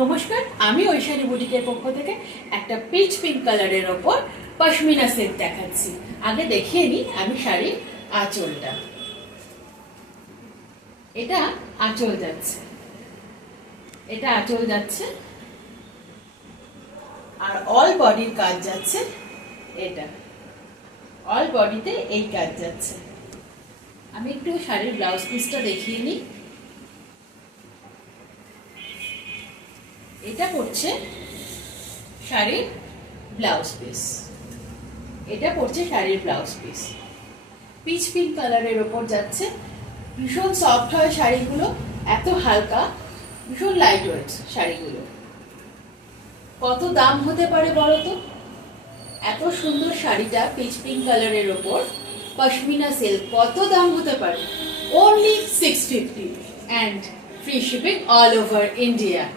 নমস্কার, আমি ঐশানী বুটিকের পক্ষ থেকে একটা পিচ পিঙ্ক কালারের ওপর পশমিনা সেট দেখাচ্ছি। আগে দেখিয়ে নিই আমি শাড়ির আঁচলটা। এটা আঁচল যাচ্ছে, এটা আঁচল যাচ্ছে, আর অল বডির কাজ যাচ্ছে। এটা অল বডিতে এই কাজ যাচ্ছে। আমি একটু শাড়ির ব্লাউজ পিসটা দেখিয়ে নিই। এটা পড়ছে শাড়ির ব্লাউজ পিস, এটা পড়ছে শাড়ির ব্লাউজ পিস। পিচ পিঙ্ক কালারের ওপর যাচ্ছে, ভীষণ সফট হয় শাড়িগুলো, এত হালকা, ভীষণ লাইট ওয়েট শাড়িগুলো। কত দাম হতে পারে বলো তো? এত সুন্দর শাড়িটা পিচ পিঙ্ক কালারের ওপর পশমিনা সিল্ক, কত দাম হতে পারে? Only 650 and free shipping all over India.